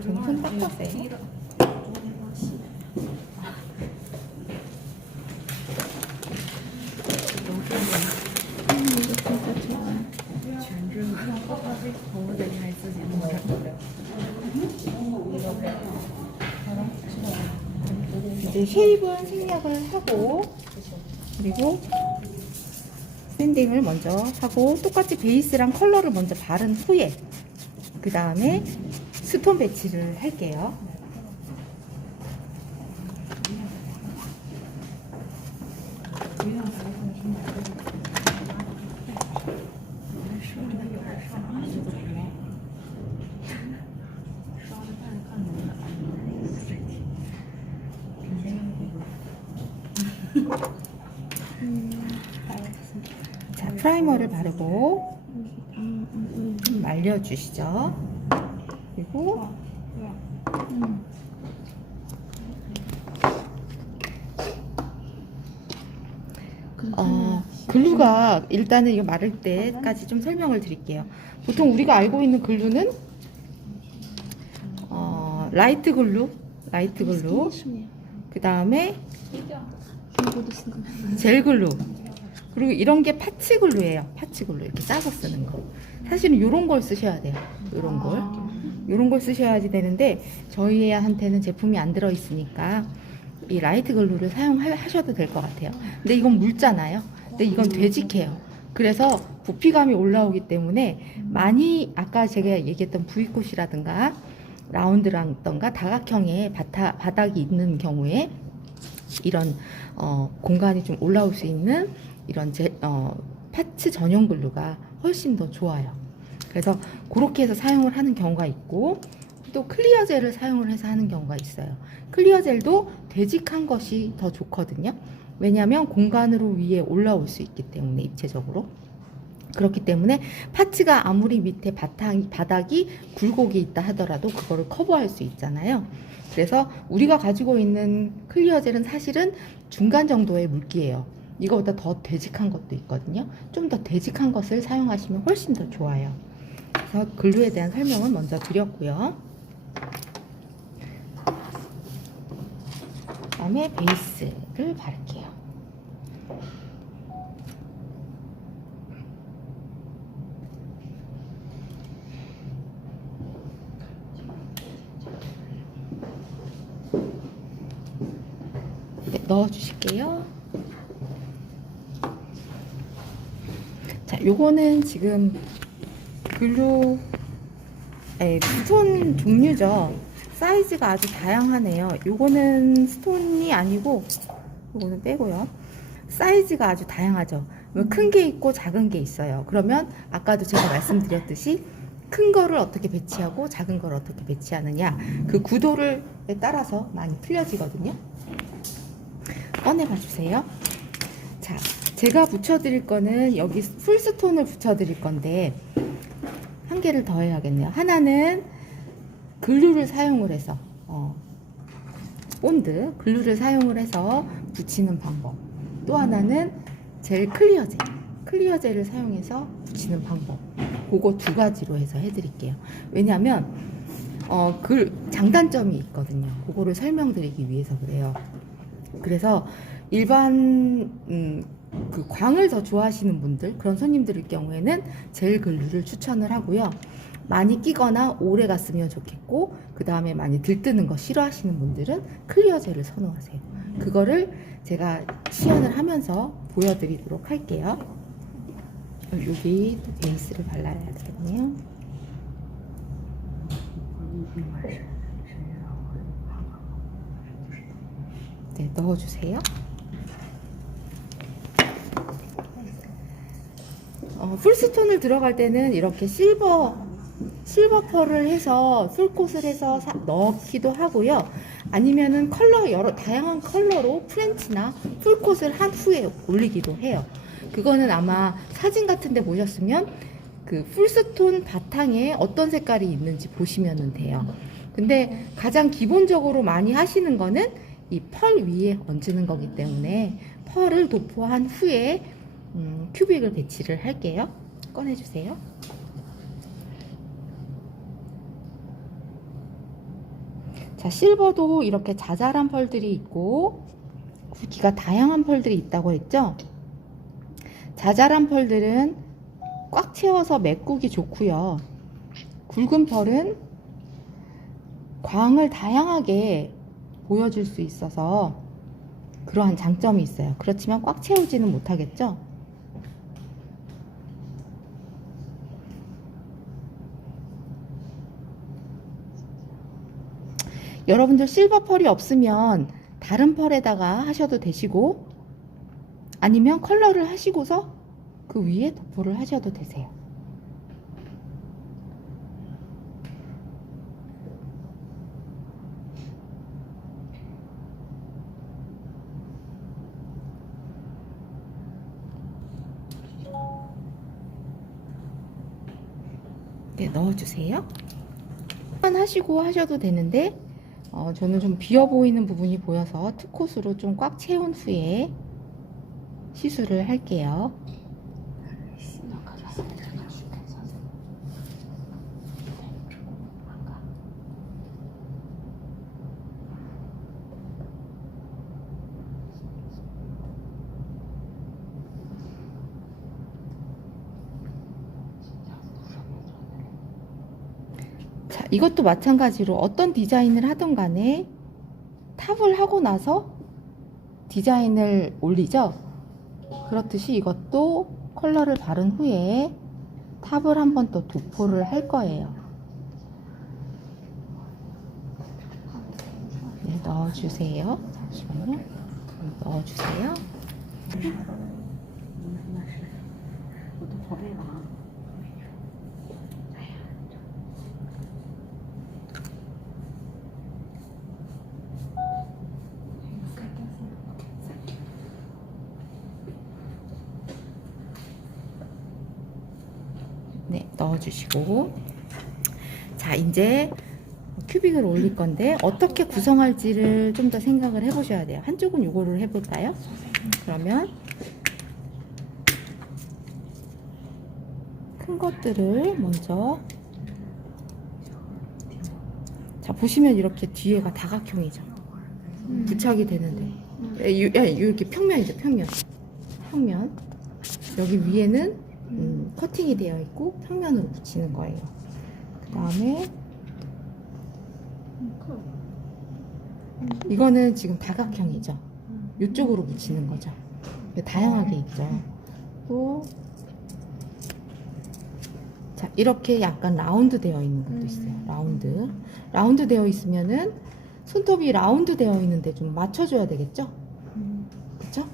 저는 손 닦았어요. 이제 쉐입은 생략을 하고, 그리고 샌딩을 먼저 하고, 똑같이 베이스랑 컬러를 먼저 바른 후에 그 다음에 스톤 배치를 할게요. 자, 프라이머를 바르고 말려주시죠. 그리고 글루가 일단은 이거 마를 때까지 좀 설명을 드릴게요. 보통 우리가 알고 있는 글루는 라이트 글루, 그 다음에 젤 글루, 그리고 이런 게 파츠 글루예요. 파츠 글루 이렇게 짜서 쓰는 거. 사실은 이런 걸 쓰셔야 돼요. 이런 걸 쓰셔야지 되는데 저희한테는 제품이 안 들어 있으니까 이 라이트 글루를 사용하셔도 될 것 같아요. 근데 이건 묽잖아요. 근데 이건 되직해요. 그래서 부피감이 올라오기 때문에 많이 아까 제가 얘기했던 V콧이라든가 라운드라든가 다각형의 바닥이 있는 경우에 이런 공간이 좀 올라올 수 있는 이런 파츠 전용 글루가 훨씬 더 좋아요. 그래서 그렇게 해서 사용을 하는 경우가 있고, 또 클리어 젤을 사용을 해서 하는 경우가 있어요. 클리어 젤도 되직한 것이 더 좋거든요. 왜냐하면 공간으로 위에 올라올 수 있기 때문에, 입체적으로. 그렇기 때문에 파츠가 아무리 밑에 바닥이 굴곡이 있다 하더라도 그거를 커버할 수 있잖아요. 그래서 우리가 가지고 있는 클리어 젤은 사실은 중간 정도의 물기예요. 이거보다 더 되직한 것도 있거든요. 좀 더 되직한 것을 사용하시면 훨씬 더 좋아요. 그래서 글루에 대한 설명을 먼저 드렸고요. 그 다음에 베이스를 바를게요. 네, 넣어주실게요. 자, 요거는 지금 글루, 스톤 종류죠. 사이즈가 아주 다양하네요. 요거는 스톤이 아니고, 요거는 빼고요. 사이즈가 아주 다양하죠. 큰 게 있고 작은 게 있어요. 그러면 아까도 제가 말씀드렸듯이 큰 거를 어떻게 배치하고 작은 거를 어떻게 배치하느냐, 그 구도를 따라서 많이 틀려지거든요. 꺼내봐 주세요. 자, 제가 붙여드릴 거는 여기 풀스톤을 붙여드릴 건데 한 개를 더 해야겠네요. 하나는 글루를 사용을 해서 본드 글루를 사용을 해서 붙이는 방법, 또 하나는 클리어 젤을 사용해서 붙이는 방법, 그거 두 가지로 해서 해드릴게요. 왜냐하면 장단점이 있거든요. 그거를 설명드리기 위해서 그래요. 그래서 일반 그 광을 더 좋아하시는 분들, 그런 손님들일 경우에는 젤 글루를 추천을 하고요. 많이 끼거나 오래 갔으면 좋겠고, 그 다음에 많이 들뜨는 거 싫어하시는 분들은 클리어 젤을 선호하세요. 그거를 제가 시연을 하면서 보여드리도록 할게요. 여기 또 베이스를 발라야 되겠네요. 네, 넣어주세요. 풀스톤을 들어갈 때는 이렇게 실버 펄을 해서 풀콧을 해서 넣기도 하고요. 아니면은 다양한 컬러로 프렌치나 풀콧을 한 후에 올리기도 해요. 그거는 아마 사진 같은 데 보셨으면 그 풀스톤 바탕에 어떤 색깔이 있는지 보시면 돼요. 근데 가장 기본적으로 많이 하시는 거는 이 펄 위에 얹는 거기 때문에 펄을 도포한 후에 큐빅을 배치를 할게요. 꺼내주세요. 자, 실버도 이렇게 자잘한 펄들이 있고 굵기가 다양한 펄들이 있다고 했죠. 자잘한 펄들은 꽉 채워서 메꾸기 좋고요. 굵은 펄은 광을 다양하게 보여줄 수 있어서 그러한 장점이 있어요. 그렇지만 꽉 채우지는 못하겠죠. 여러분들 실버 펄이 없으면 다른 펄에다가 하셔도 되시고, 아니면 컬러를 하시고서 그 위에 도포를 하셔도 되세요. 네, 넣어주세요. 하시고 하셔도 되는데 저는 좀 비어 보이는 부분이 보여서 투콧으로 좀 꽉 채운 후에 시술을 할게요. 자, 이것도 마찬가지로 어떤 디자인을 하든 간에 탑을 하고 나서 디자인을 올리죠. 그렇듯이 이것도 컬러를 바른 후에 탑을 한 번 더 도포를 할 거예요. 네, 넣어주세요. 잠시만요. 넣어주세요. 네, 넣어주시고, 자, 이제 큐빅을 올릴 건데 어떻게 구성할지를 좀 더 생각을 해보셔야 돼요. 한쪽은 요거를 해볼까요? 그러면 큰 것들을 먼저, 자, 보시면 이렇게 뒤에가 다각형이죠. 부착이 되는데 이렇게 평면이죠. 평면 여기 위에는 커팅이 되어 있고 평면으로 붙이는 거예요. 그 다음에 이거는 지금 다각형이죠. 이쪽으로 붙이는 거죠. 다양하게 있죠. 또 자, 이렇게 약간 라운드 되어 있는 것도 있어요. 라운드 되어 있으면은 손톱이 라운드 되어 있는데 좀 맞춰줘야 되겠죠? 그쵸?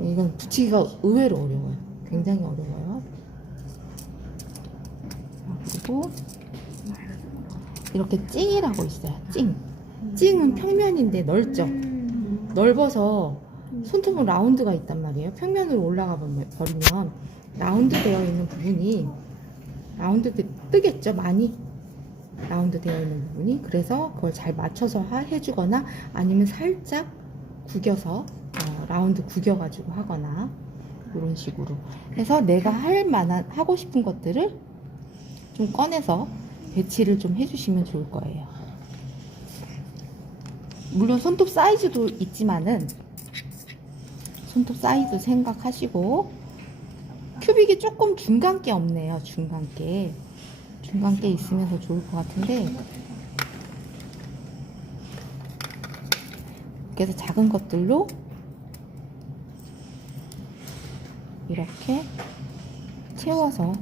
이건 붙이기가 의외로 어려워요. 굉장히 어려워요. 그리고 이렇게 찡이라고 있어요. 찡은 평면인데 넓죠? 넓어서 손톱은 라운드가 있단 말이에요. 평면으로 올라가 버리면 라운드 되어 있는 부분이 라운드 뜨겠죠? 많이 라운드 되어 있는 부분이. 그래서 그걸 잘 맞춰서 해주거나 아니면 살짝 구겨서 라운드 구겨가지고 하거나 이런 식으로 해서 내가 할 만한 하고 싶은 것들을 좀 꺼내서 배치를 좀 해주시면 좋을 거예요. 물론 손톱 사이즈도 있지만은 손톱 사이즈 생각하시고, 큐빅이 조금 중간게 없네요. 중간게 있으면 더 좋을 것 같은데, 그래서 작은 것들로 이렇게 채워서,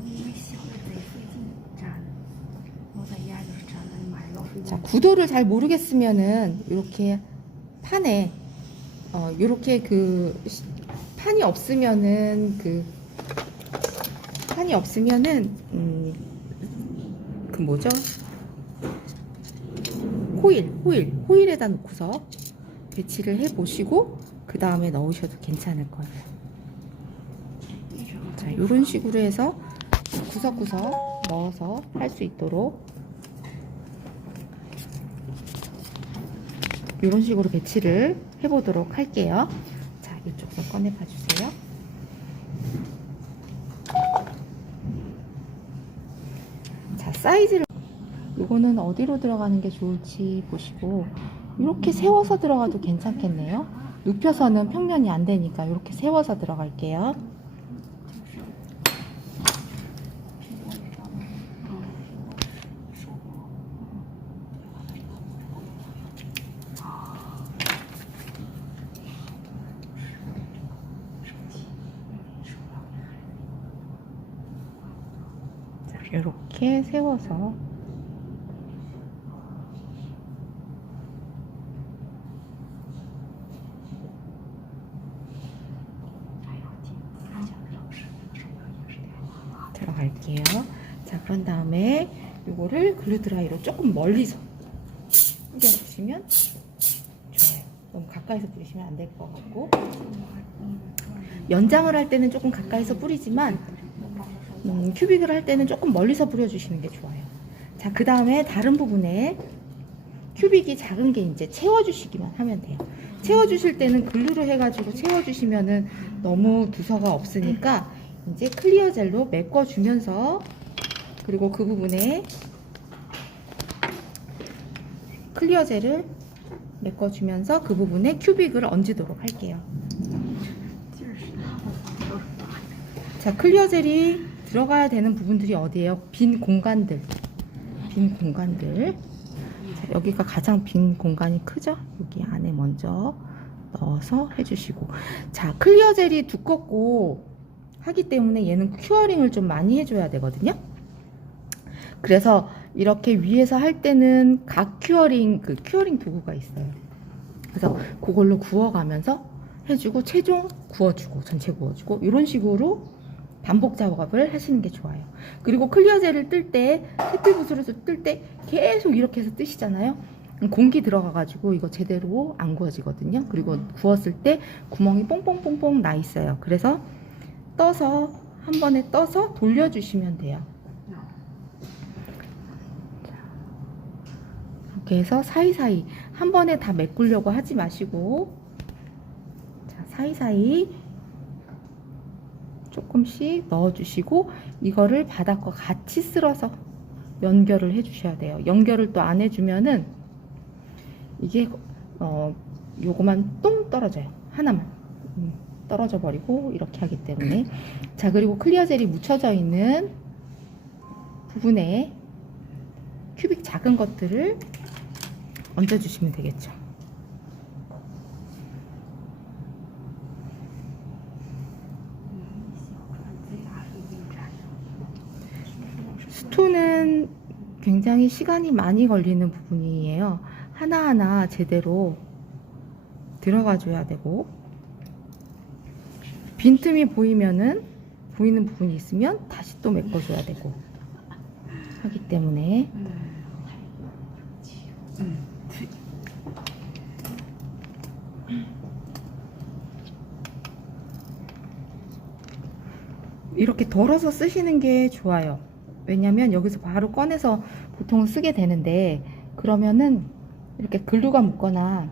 자, 구도를 잘 모르겠으면은 이렇게 판에 이렇게 판이 없으면은 그 뭐죠? 호일에다 놓고서 배치를 해 보시고 그 다음에 넣으셔도 괜찮을 거예요. 자, 이런 식으로 해서 구석구석 넣어서 할 수 있도록 이런 식으로 배치를 해보도록 할게요. 자, 이쪽도 꺼내봐 주세요. 자, 사이즈를 이거는 어디로 들어가는 게 좋을지 보시고 이렇게 세워서 들어가도 괜찮겠네요. 눕혀서는 평면이 안 되니까 이렇게 세워서 들어갈게요. 이렇게 세워서 들어갈게요. 자, 그런 다음에 이거를 글루드라이로 조금 멀리서 뿌려주시면 좋아요. 너무 가까이서 뿌리시면 안 될 것 같고, 연장을 할 때는 조금 가까이서 뿌리지만 큐빅을 할 때는 조금 멀리서 뿌려주시는 게 좋아요. 자, 그 다음에 다른 부분에 큐빅이 작은 게 이제 채워주시기만 하면 돼요. 채워주실 때는 글루로 해가지고 채워주시면은 너무 두서가 없으니까 이제 클리어 젤로 메꿔주면서, 그리고 그 부분에 클리어 젤을 메꿔주면서 그 부분에 큐빅을 얹도록 할게요. 자, 클리어 젤이 들어가야 되는 부분들이 어디예요? 빈 공간들. 자, 여기가 가장 빈 공간이 크죠? 여기 안에 먼저 넣어서 해주시고, 자, 클리어 젤이 두껍고 하기 때문에 얘는 큐어링을 좀 많이 해줘야 되거든요. 그래서 이렇게 위에서 할 때는 각 큐어링, 그 큐어링 도구가 있어요. 그래서 그걸로 구워가면서 해주고, 최종 구워주고, 전체 구워주고, 이런 식으로 반복 작업을 하시는 게 좋아요. 그리고 클리어 젤을 뜰 때, 햇빛 붓으로서 뜰 때 계속 이렇게 해서 뜨시잖아요. 공기 들어가가지고 이거 제대로 안 구워지거든요. 그리고 구웠을 때 구멍이 뽕뽕뽕뽕 나 있어요. 그래서 떠서, 한 번에 떠서 돌려주시면 돼요. 이렇게 해서 사이사이 한 번에 다 메꾸려고 하지 마시고, 자, 사이사이 조금씩 넣어주시고, 이거를 바닥과 같이 쓸어서 연결을 해주셔야 돼요. 연결을 또 안 해주면은 이게 요거만 똥 떨어져요. 하나만 떨어져 버리고 이렇게 하기 때문에. 자, 그리고 클리어 젤이 묻혀져 있는 부분에 큐빅 작은 것들을 얹어주시면 되겠죠. 스톤은 굉장히 시간이 많이 걸리는 부분이에요. 하나하나 제대로 들어가 줘야 되고, 빈틈이 보이는 부분이 있으면 다시 또 메꿔줘야 되고 하기 때문에, 이렇게 덜어서 쓰시는 게 좋아요. 왜냐면 여기서 바로 꺼내서 보통 쓰게 되는데, 그러면은 이렇게 글루가 묻거나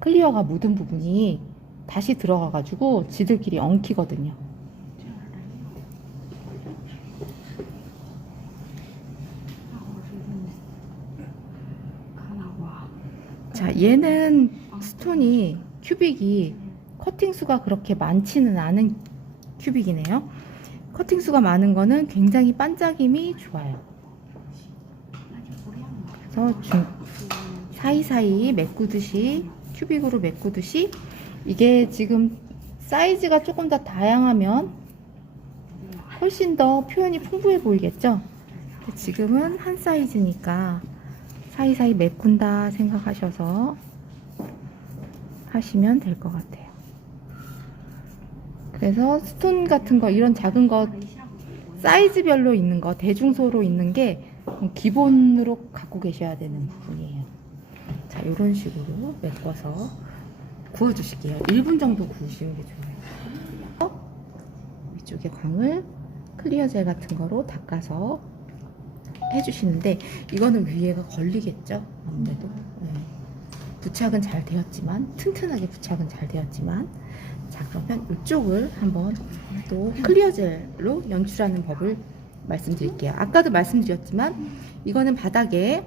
클리어가 묻은 부분이 다시 들어가 가지고 지들끼리 엉키거든요. 자, 얘는 스톤이, 큐빅이 커팅 수가 그렇게 많지는 않은 큐빅이네요. 커팅 수가 많은 거는 굉장히 반짝임이 좋아요. 그래서 사이사이 메꾸듯이, 큐빅으로 메꾸듯이, 이게 지금 사이즈가 조금 더 다양하면 훨씬 더 표현이 풍부해 보이겠죠? 지금은 한 사이즈니까 사이사이 메꾼다 생각하셔서 하시면 될 것 같아요. 그래서 스톤 같은 거, 이런 작은 거 사이즈별로 있는 거, 대중소로 있는 게 기본으로 갖고 계셔야 되는 부분이에요. 자, 이런 식으로 메꿔서 구워주실게요. 1분 정도 구우시는 게 좋아요. 위쪽에 광을 클리어 젤 같은 거로 닦아서 해주시는데, 이거는 위에가 걸리겠죠? 아무래도. 네. 부착은 잘 되었지만, 튼튼하게 부착은 잘 되었지만, 자, 그러면 이쪽을 한번 또 클리어 젤로 연출하는 법을 말씀드릴게요. 아까도 말씀드렸지만 이거는 바닥에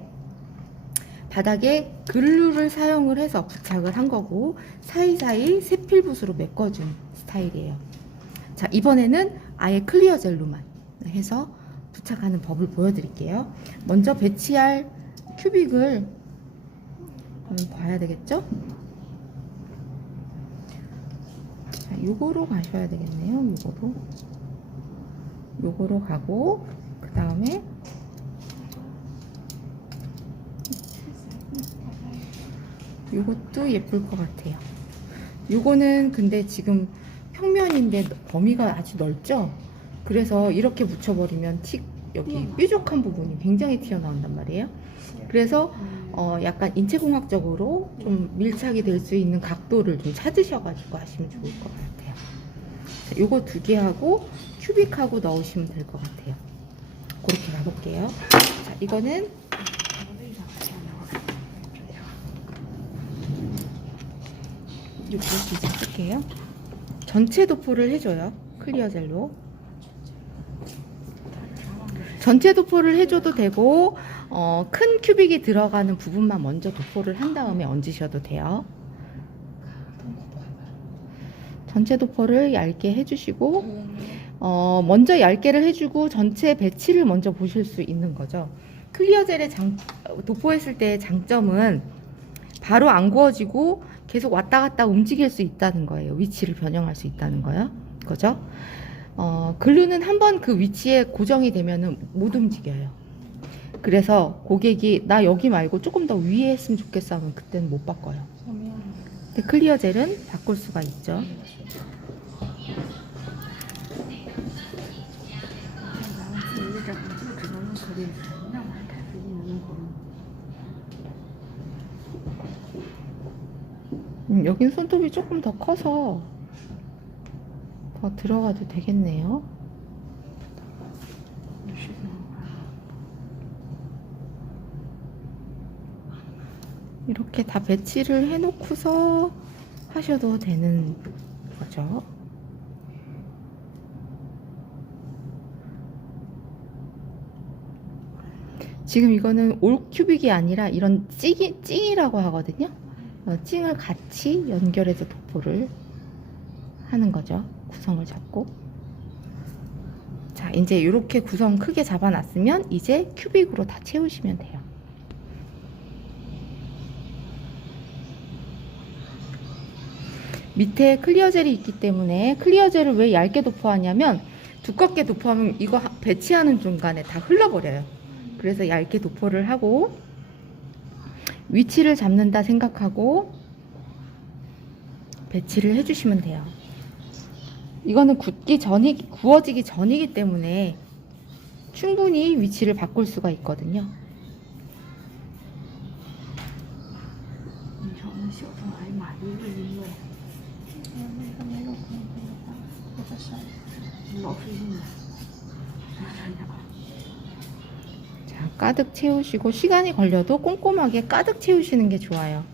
글루를 사용을 해서 부착을 한 거고 사이사이 세필붓으로 메꿔준 스타일이에요. 자, 이번에는 아예 클리어 젤로만 해서 부착하는 법을 보여드릴게요. 먼저 배치할 큐빅을 봐야 되겠죠? 자, 요거로 가셔야 되겠네요. 요거로 가고 그 다음에 요것도 예쁠 것 같아요. 요거는 근데 지금 평면인데 범위가 아주 넓죠? 그래서 이렇게 붙여버리면 여기 뾰족한 부분이 굉장히 튀어나온단 말이에요. 그래서 약간 인체공학적으로 좀 밀착이 될 수 있는 각도를 좀 찾으셔가지고 하시면 좋을 것 같아요. 자, 요거 2개 하고 큐빅하고 넣으시면 될 것 같아요. 그렇게 가볼게요. 자, 이거는 이렇게 이제 쓸게요. 전체 도포를 해줘요. 클리어 젤로. 전체 도포를 해줘도 되고 큰 큐빅이 들어가는 부분만 먼저 도포를 한 다음에 얹으셔도 돼요. 전체 도포를 얇게 해주시고 먼저 얇게를 해주고 전체 배치를 먼저 보실 수 있는 거죠. 클리어 젤의 도포했을 때의 장점은 바로 안 구워지고 계속 왔다 갔다 움직일 수 있다는 거예요. 위치를 변형할 수 있다는 거죠. 글루는 한번 그 위치에 고정이 되면은 못 움직여요. 그래서 고객이 나 여기 말고 조금 더 위에 했으면 좋겠어 하면 그때는 못 바꿔요. 근데 클리어 젤은 바꿀 수가 있죠. 여긴 손톱이 조금 더 커서 더 들어가도 되겠네요. 이렇게 다 배치를 해놓고서 하셔도 되는 거죠. 지금 이거는 올 큐빅이 아니라 이런 찡이라고 하거든요. 찡을 같이 연결해서 도포를 하는 거죠. 구성을 잡고. 자, 이제 이렇게 구성 크게 잡아놨으면 이제 큐빅으로 다 채우시면 돼요. 밑에 클리어 젤이 있기 때문에 클리어 젤을 왜 얇게 도포하냐면 두껍게 도포하면 이거 배치하는 중간에 다 흘러버려요. 그래서 얇게 도포를 하고 위치를 잡는다 생각하고 배치를 해주시면 돼요. 이거는 구워지기 전이기 때문에 충분히 위치를 바꿀 수가 있거든요. 자, 가득 채우시고 시간이 걸려도 꼼꼼하게 가득 채우시는 게 좋아요.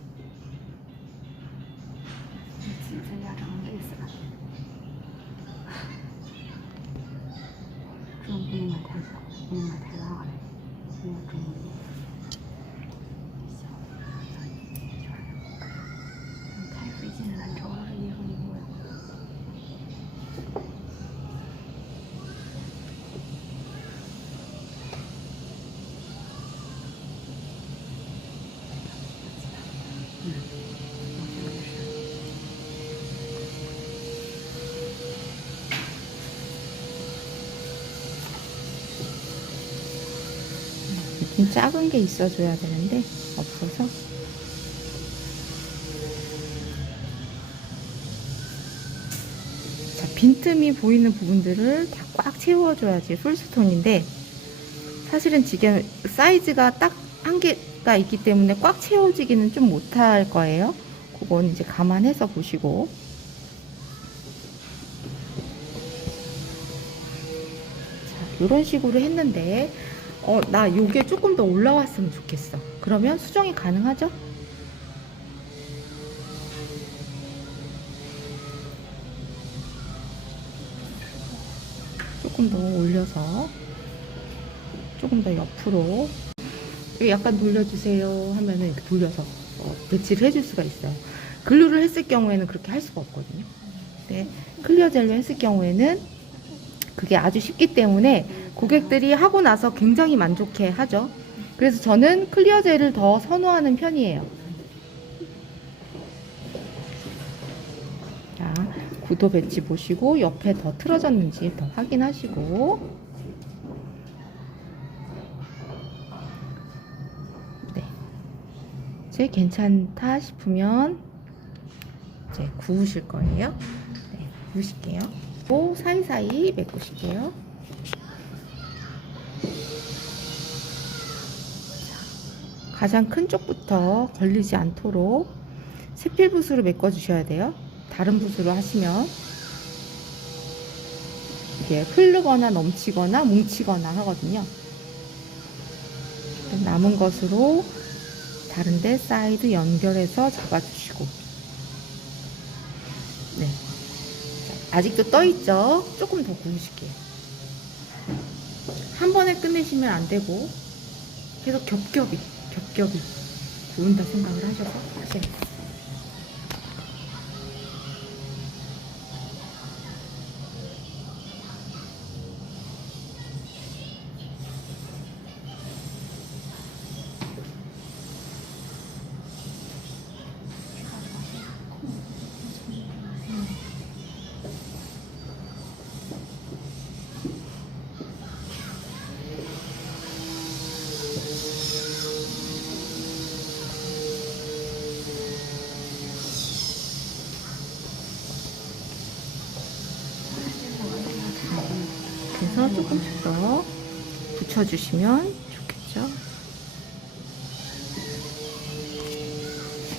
좀 작은 게 있어줘야 되는데 없어서. 자, 빈틈이 보이는 부분들을 다 꽉 채워줘야지 풀스톤인데 사실은 지금 사이즈가 딱 한 개가 있기 때문에 꽉 채워지기는 좀 못할 거예요. 그건 이제 감안해서 보시고. 자, 이런 식으로 했는데 나 요게 조금 더 올라왔으면 좋겠어. 그러면 수정이 가능하죠? 조금 더 올려서 조금 더 옆으로 약간 돌려주세요 하면은 이렇게 돌려서 배치를 해줄 수가 있어요. 글루를 했을 경우에는 그렇게 할 수가 없거든요. 네, 클리어 젤로 했을 경우에는 그게 아주 쉽기 때문에 고객들이 하고 나서 굉장히 만족해 하죠. 그래서 저는 클리어 젤을 더 선호하는 편이에요. 자, 구도 배치 보시고 옆에 더 틀어졌는지 더 확인하시고, 네, 이제 괜찮다 싶으면 이제 구우실 거예요. 네, 구우실게요. 또 사이사이 메꾸실게요. 가장 큰 쪽부터 걸리지 않도록 세필 붓으로 메꿔 주셔야 돼요. 다른 붓으로 하시면 이게 흐르거나 넘치거나 뭉치거나 하거든요. 남은 것으로 다른데 사이드 연결해서 잡아주시고, 네, 아직도 떠 있죠? 조금 더 구우실게요. 한 번에 끝내시면 안 되고 계속 겹겹이 구운다 생각을 하셔서 하셔야 돼요. 그래서 조금씩 더 붙여주시면 좋겠죠.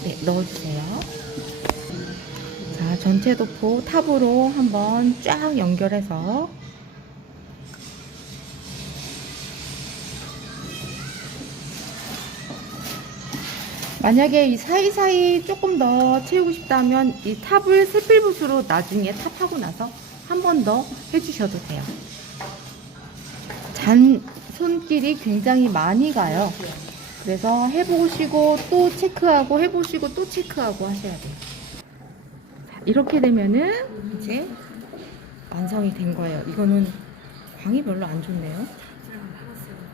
네, 넣어주세요. 자, 전체 도포 탑으로 한번 쫙 연결해서 만약에 이 사이사이 조금 더 채우고 싶다면 이 탑을 세필붓으로 나중에 탑하고 나서 한 번 더 해주셔도 돼요. 잔 손길이 굉장히 많이 가요. 그래서 해보시고 또 체크하고 해보시고 또 체크하고 하셔야 돼요. 자, 이렇게 되면은 이제 완성이 된 거예요. 이거는 광이 별로 안 좋네요.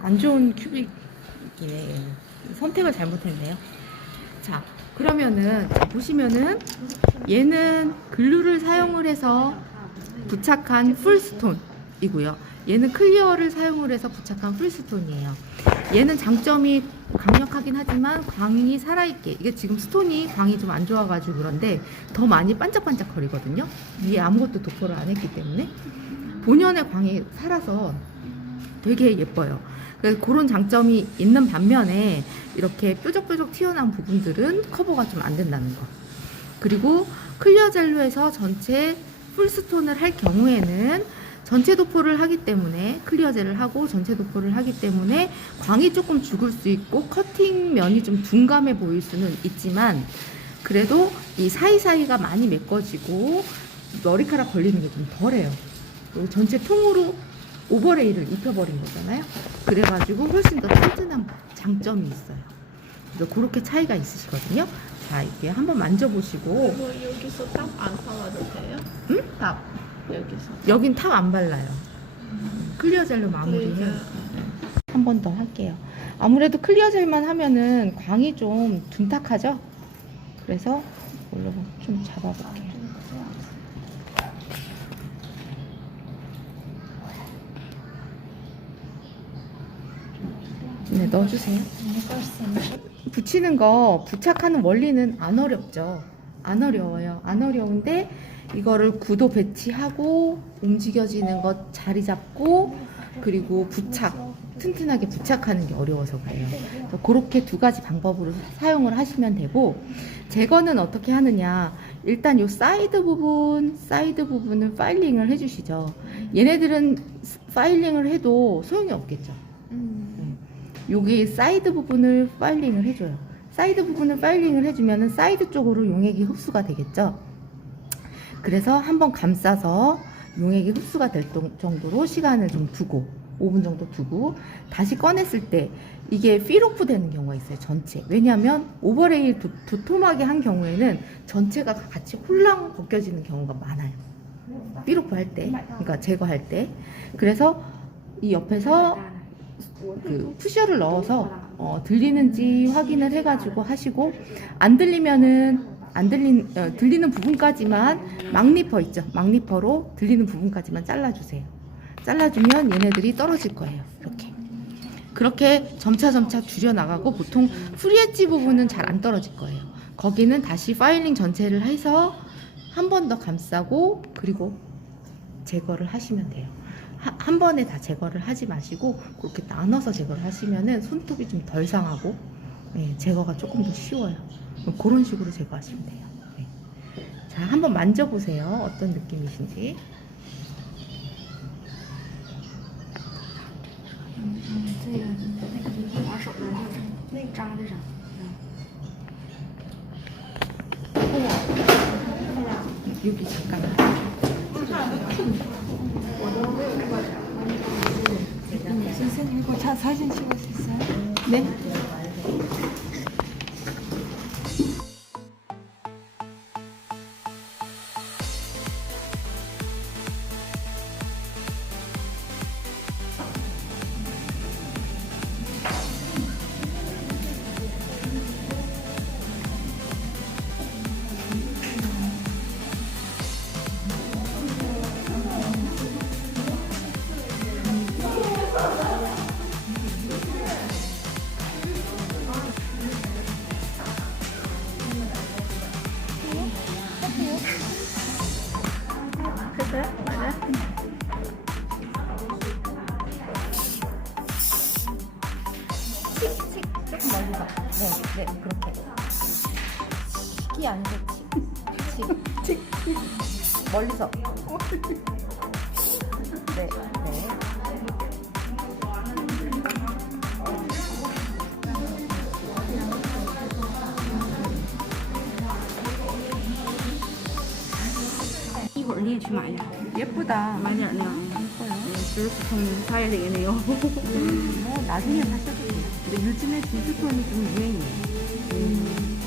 안 좋은 큐빅이네. 선택을 잘못했네요. 자, 그러면은 자, 보시면은 얘는 글루를 사용을 해서 부착한 풀스톤이고요. 얘는 클리어를 사용을 해서 부착한 풀스톤이에요. 얘는 장점이 강력하긴 하지만 광이 살아있게, 이게 지금 스톤이 광이 좀 안 좋아가지고 그런데 더 많이 반짝반짝 거리거든요. 이게 아무것도 도포를 안 했기 때문에 본연의 광이 살아서 되게 예뻐요. 그래서 그런 장점이 있는 반면에 이렇게 뾰족뾰족 튀어나온 부분들은 커버가 좀 안 된다는 거. 그리고 클리어 젤로에서 전체 풀스톤을 할 경우에는 전체 도포를 하기 때문에, 클리어 젤을 하고 전체 도포를 하기 때문에 광이 조금 죽을 수 있고 커팅 면이 좀 둔감해 보일 수는 있지만, 그래도 이 사이사이가 많이 메꿔지고 머리카락 걸리는 게 좀 덜해요. 그리고 전체 통으로 오버레이를 입혀버린 거잖아요. 그래가지고 훨씬 더 튼튼한 장점이 있어요. 그래서 그렇게 차이가 있으시거든요. 자, 이렇게 한번 만져보시고. 이거 여기서 딱 안 발라도 돼요? 응? 탑. 여기서. 여긴 탑 안 발라요. 클리어 젤로 마무리해요. 한 번 더 할게요. 아무래도 클리어 젤만 하면은 광이 좀 둔탁하죠? 그래서 이걸로 좀 잡아볼게요. 네, 넣어주세요. 붙이는 거, 부착하는 원리는 안 어렵죠. 안 어려워요. 안 어려운데 이거를 구도 배치하고 움직여지는 것 자리 잡고 그리고 튼튼하게 부착하는 게 어려워서 그래요. 그래서 그렇게 두 가지 방법으로 사용을 하시면 되고, 제거는 어떻게 하느냐, 일단 요 사이드 부분을 파일링을 해주시죠. 얘네들은 파일링을 해도 소용이 없겠죠. 여기 사이드 부분을 파일링을 해줘요. 사이드 부분을 파일링을 해주면은 사이드 쪽으로 용액이 흡수가 되겠죠. 그래서 한번 감싸서 용액이 흡수가 될 정도로 시간을 좀 두고 5분 정도 두고 다시 꺼냈을 때 이게 필오프 되는 경우가 있어요. 전체. 왜냐하면 오버레이 도톰하게 한 경우에는 전체가 같이 홀랑 벗겨지는 경우가 많아요. 필오프 할 때, 그러니까 제거할 때. 그래서 이 옆에서 그 푸셔를 넣어서 들리는지 확인을 해가지고 하시고, 안 들리면은 들리는 부분까지만 막니퍼 있죠. 막니퍼로 들리는 부분까지만 잘라주세요. 잘라주면 얘네들이 떨어질 거예요. 이렇게. 그렇게 점차 줄여나가고, 보통 프리엣지 부분은 잘 안 떨어질 거예요. 거기는 다시 파일링 전체를 해서 한 번 더 감싸고 그리고 제거를 하시면 돼요. 한 번에 다 제거를 하지 마시고 그렇게 나눠서 제거를 하시면은 손톱이 좀 덜 상하고, 네, 제거가 조금 더 쉬워요. 그런 식으로 제거하시면 돼요. 네. 자, 한번 만져보세요. 어떤 느낌이신지. 这个那个拿手的那个扎在上， 여기 잠깐만. 선생님 이거 사진 찍을 수 있어요? 네. 됐어요? 맞아요? 조금 멀리서. 네, 그렇게. 칙이 아니고 칙. 멀리서. 네.一会儿你也去买去， 예쁘다. 买点那样， 예뻐요. 就是从彩里那种。 뭐 나중에 사셔도 돼요. 근데 요즘에 비스톤이 좀 유행이에요.